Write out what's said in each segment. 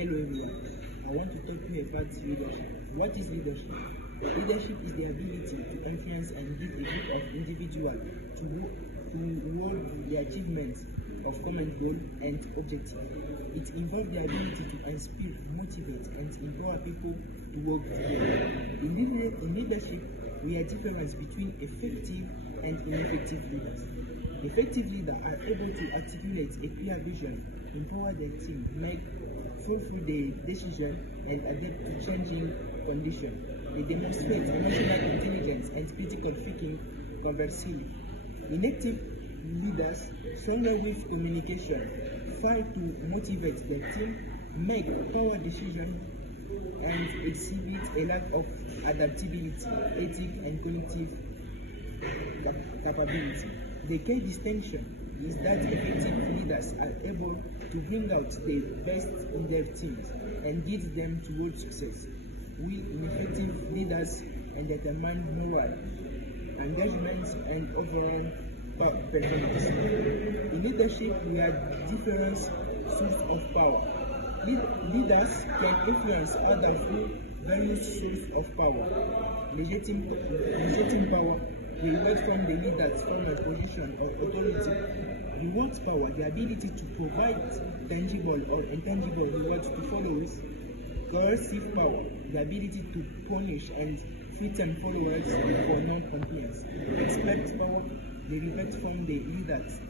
Hello everyone, I want to talk to you about leadership. What is leadership? Leadership is the ability to influence and lead a group of individuals toward the achievement of common goal and objective. It involves the ability to inspire, motivate, and empower people to work together. In leadership, we are difference between effective and ineffective leaders. Effective leaders are able to articulate a clear vision, empower their team, make fulfill their decision, and adapt to changing conditions. They demonstrate emotional intelligence and critical thinking conversely. Inactive leaders struggle with communication, fail to motivate their team, make power decisions, and exhibit a lack of adaptability, ethics, and cognitive capability. The key distinction is that effective leaders are able to bring out the best in their teams and guide them towards success, while ineffective leaders determine morale, engagement, and overall performance. In leadership, we have different sources of power. Leaders can influence others through various sources of power. Legitimate power derives from the leader's former position or authority. Reward power, the ability to provide tangible or intangible rewards to followers. Coercive power, the ability to punish and threaten followers for non-compliance. Expert power derives from the leaders,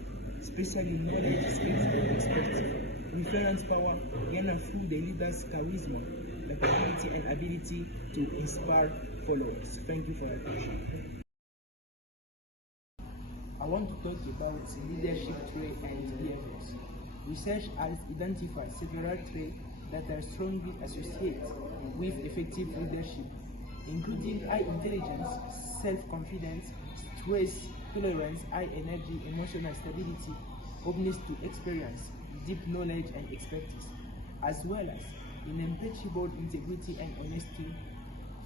especially knowledge, skills, and expertise. Reference power gained through the leader's charisma, capability, and ability to inspire followers. Thank you for your attention. I want to talk about leadership traits and behaviors. Research has identified several traits that are strongly associated with effective leadership, including high intelligence, self-confidence, stress tolerance, high energy, emotional stability, openness to experience, deep knowledge and expertise, as well as unimpeachable integrity and honesty.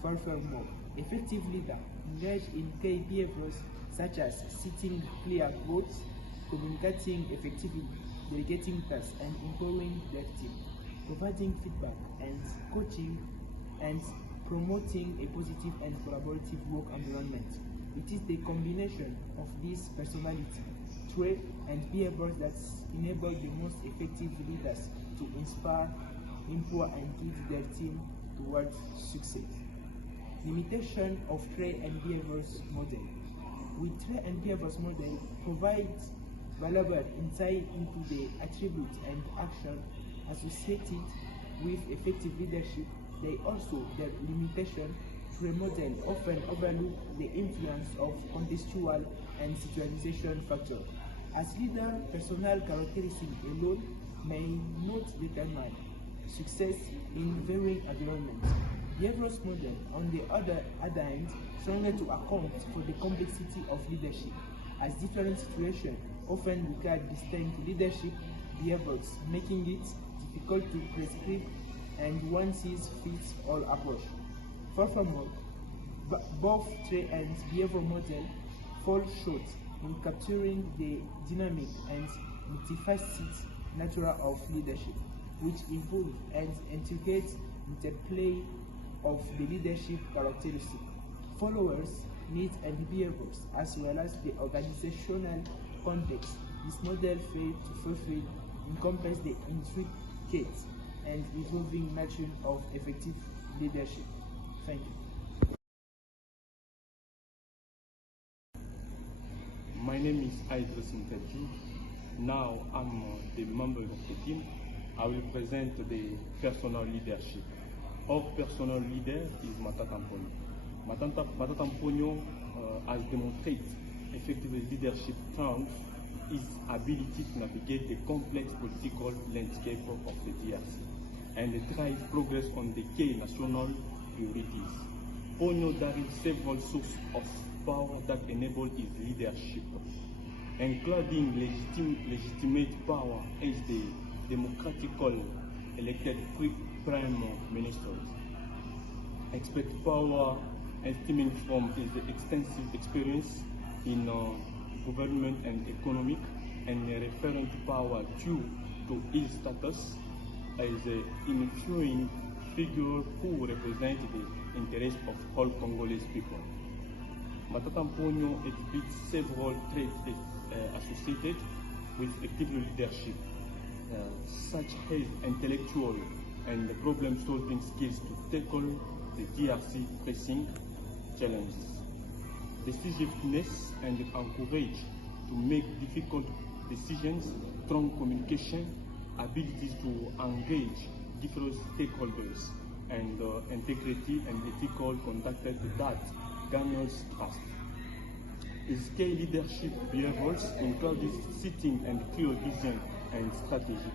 Furthermore, effective leaders engage in key behaviors such as setting clear goals, communicating effectively, delegating tasks, and empowering their team, providing feedback and coaching, and promoting a positive and collaborative work environment. It is the combination of these personality, traits, and behaviors that enable the most effective leaders to inspire, empower, and guide their team towards success. Limitation of trait and behaviors model. With trait and behaviors model provides valuable insight into the attributes and action associated with effective leadership. They also, their limitation, trait model often overlook the influence of contextual and situational factors. As leader, personal characteristics alone may not determine success in varying environments. Behaviors model, on the other hand, strongly to account for the complexity of leadership, as different situations often require distinct leadership behaviors, making it difficult to prescribe and one-size-fits-all approach. Furthermore, both trait and behavior models fall short in capturing the dynamic and multifaceted nature of leadership, which involves and integrates interplay of the leadership characteristics, followers, needs and behaviors, as well as the organizational context. This model failed to fulfill encompass the intricate and evolving nature of effective leadership. Thank you. My name is Idris Mtadji. Now I'm the member of the team. I will present the personal leadership. Our personal leader is MATATA. MATATA has demonstrated effective leadership terms his ability to navigate the complex political landscape of the DRC and drive progress on the key national priorities. PONYO derives several sources of power that enable his leadership, including legitimate power as the democratically elected prime ministers, expert power stemming from his extensive experience in government and economic, and referent power due to his status as an influential figure who represents the interests of all Congolese people. MATATA PONYO exhibits several traits associated with active leadership, such as intellectual and problem-solving skills to tackle the DRC pressing challenges, decisiveness and encourage to make difficult decisions, strong communication, abilities to engage different stakeholders, and integrity and ethical conduct that garners trust. His key leadership behaviors include setting and clear vision and strategic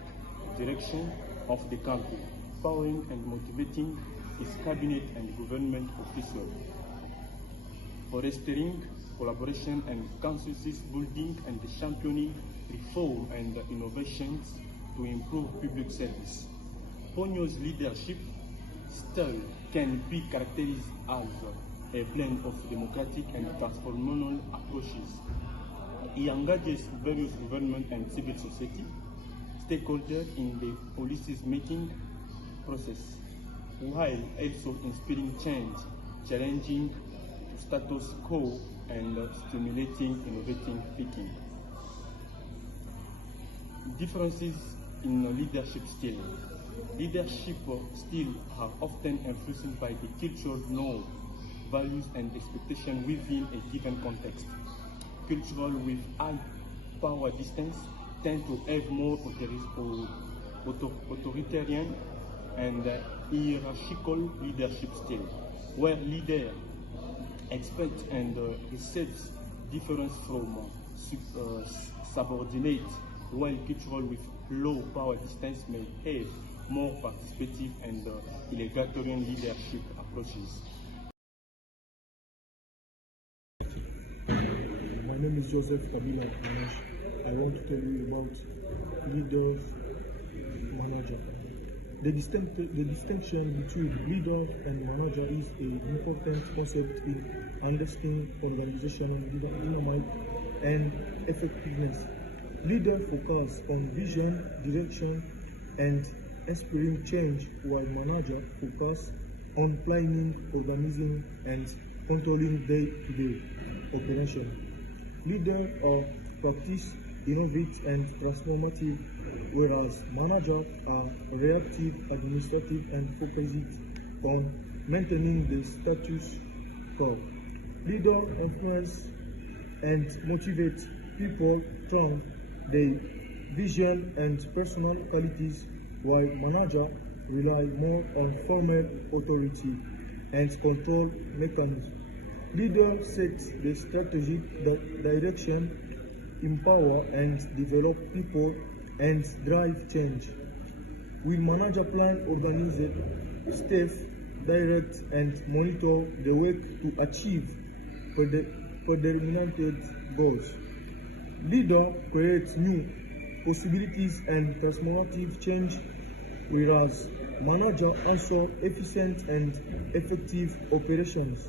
direction of the country, empowering and motivating his cabinet and government officials, fostering collaboration and consensus building, and championing reform and innovations to improve public service. PONYO's leadership style can be characterized as a blend of democratic and transformational approaches. He engages various government and civil society stakeholders in the policies making process, while also inspiring change, challenging status quo, and stimulating innovative thinking. Differences in leadership style. Leadership styles are often influenced by the cultural norms, values, and expectations within a given context. Cultural with high power distance tend to have more authoritarian and hierarchical leadership style, where leaders expect and receives difference from subordinates, while cultural with low power distance may have more participative and egalitarian leadership approaches. My name is Joseph Kabila Anash. I want to tell you about leader manager. The distinction between leader and manager is an important concept in understanding organizational dynamic and effectiveness. Leader focuses on vision, direction, and inspiring change, while manager focuses on planning, organizing, and controlling day-to-day operation. Leaders are practice, innovative, and transformative, whereas managers are reactive, administrative, and focused on maintaining the status quo. Leaders influence and motivate people through their vision and personal qualities, while managers rely more on formal authority and control mechanisms. Leaders set the strategic direction, empower and develop people, and drive change. Will manager plan, organize, staff, direct, and monitor the work to achieve predetermined goals. Leader creates new possibilities and transformative change, whereas manager also efficient and effective operations.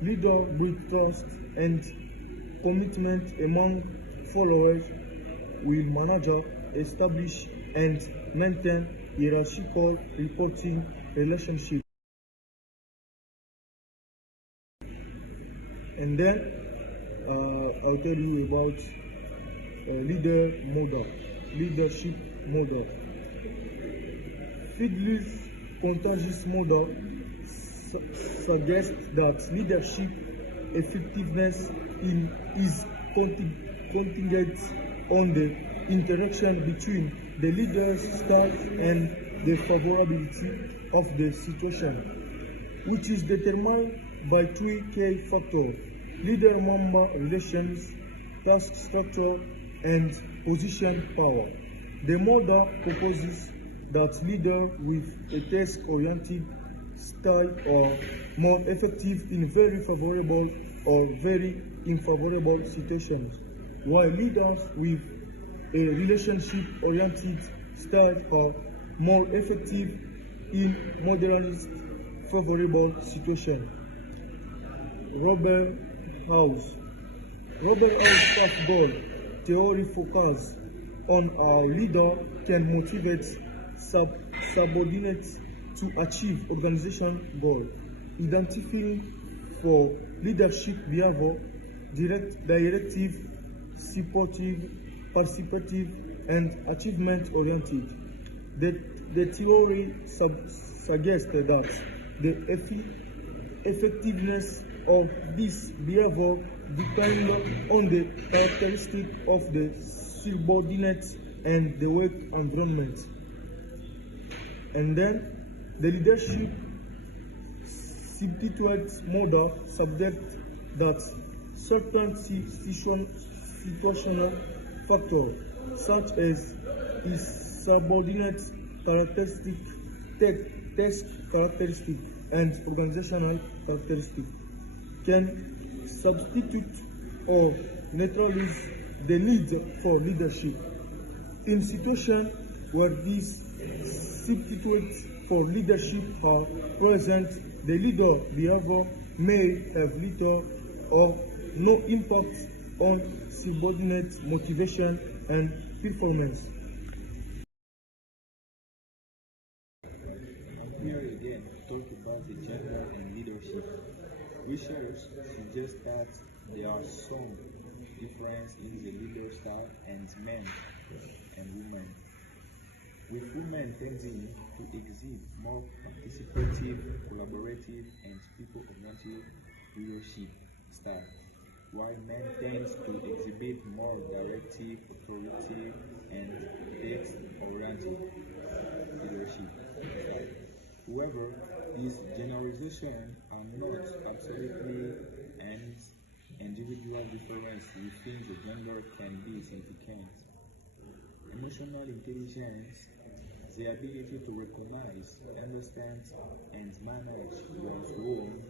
Leader build trust and commitment among followers, will manager establish and maintain hierarchical reporting relationships. And then I'll tell you about leadership model. Fiedler's contagious model suggests that leadership effectiveness is contingent on the interaction between the leader's style and the favorability of the situation, which is determined by three key factors: leader-member relations, task structure, and position power. The model proposes that leaders with a task-oriented style are more effective in very favorable or very unfavorable situations, while leaders with a relationship-oriented style are more effective in moderate favorable situations. Robert House tough goal theory focuses on a leader can motivate subordinates to achieve organization goal, identifying for leadership behavior, directive, supportive, participative, and achievement-oriented. The theory suggests that the effectiveness of this behavior depends on the characteristics of the subordinates and the work environment. And then the leadership substitutes model subject that certain situational factors such as his subordinate characteristic, task characteristic, and organizational characteristic can substitute or neutralize the need for leadership. In situations where these substitutes for leadership are present, the leader behavior may have little or no impact on subordinate motivation and performance. Here again, talk about the gender and leadership. Research suggests that there are some difference in the leader style and men and women, with women tending to exhibit more participative, collaborative, and people-oriented leadership style, while men tend to exhibit more directive, authoritative, and text-oriented leadership style. However, these generalizations are not absolutely, and individual difference within the gender can be significant. Emotional intelligence, the ability to recognize, understand, and manage one's own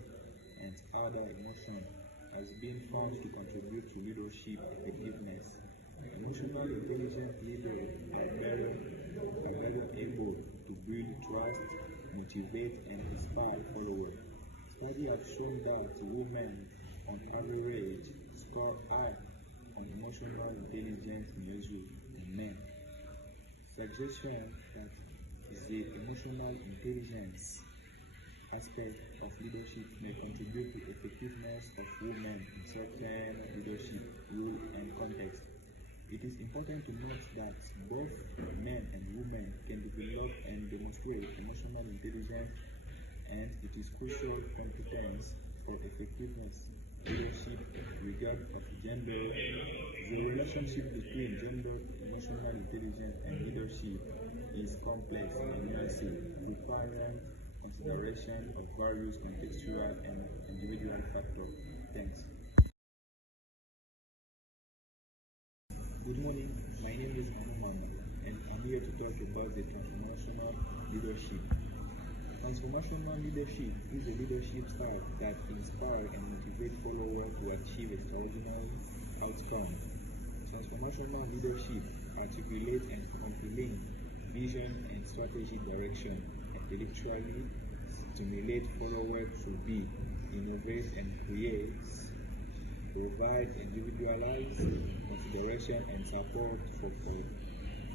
and other emotions, has been found to contribute to leadership effectiveness. Emotional intelligent leaders are better able to build trust, motivate, and inspire followers. Studies have shown that women, on average, score high on emotional intelligence measures than men. Suggestion that the emotional intelligence aspect of leadership may contribute to effectiveness of women in certain leadership roles and contexts. It is important to note that both men and women can develop and demonstrate emotional intelligence, and it is crucial competence for effectiveness leadership regard of gender. The relationship between gender, emotional intelligence, and leadership is complex and nuanced, requiring consideration of various contextual and individual factors. Thanks. Good morning, my name is Manu, and I'm here to talk about the transformational leadership. Transformational leadership is a leadership style that inspires and motivates followers to achieve extraordinary outcomes. Transformational leadership articulates and compelling vision and strategic direction, intellectually stimulate followers to be, innovate and create, provide individualized consideration and support for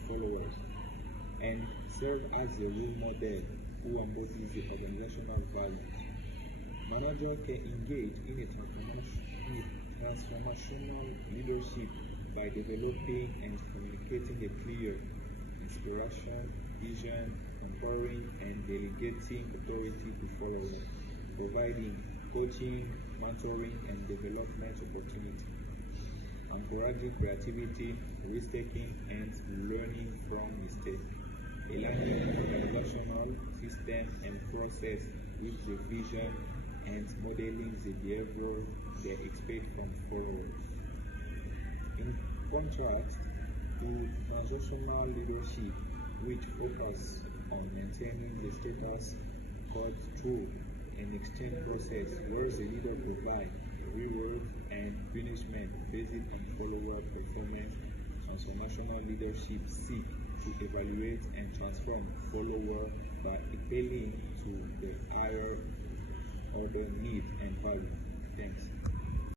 followers, and serve as a role model who embodies the organizational values. Managers can engage in a transformational leadership by developing and communicating a clear inspiration, vision, empowering and delegating authority to followers, providing coaching, mentoring, and development opportunities, encouraging creativity, risk-taking, and learning from mistakes, aligning organizational system and process with the vision and modeling the behavior they expect from followers. In contrast to transactional leadership, which focuses on maintaining the status quo through an exchange process where the leader provides reward and punishment based on follower performance, transformational leadership seeks to evaluate and transform followers by appealing to the higher order needs and values. Thanks.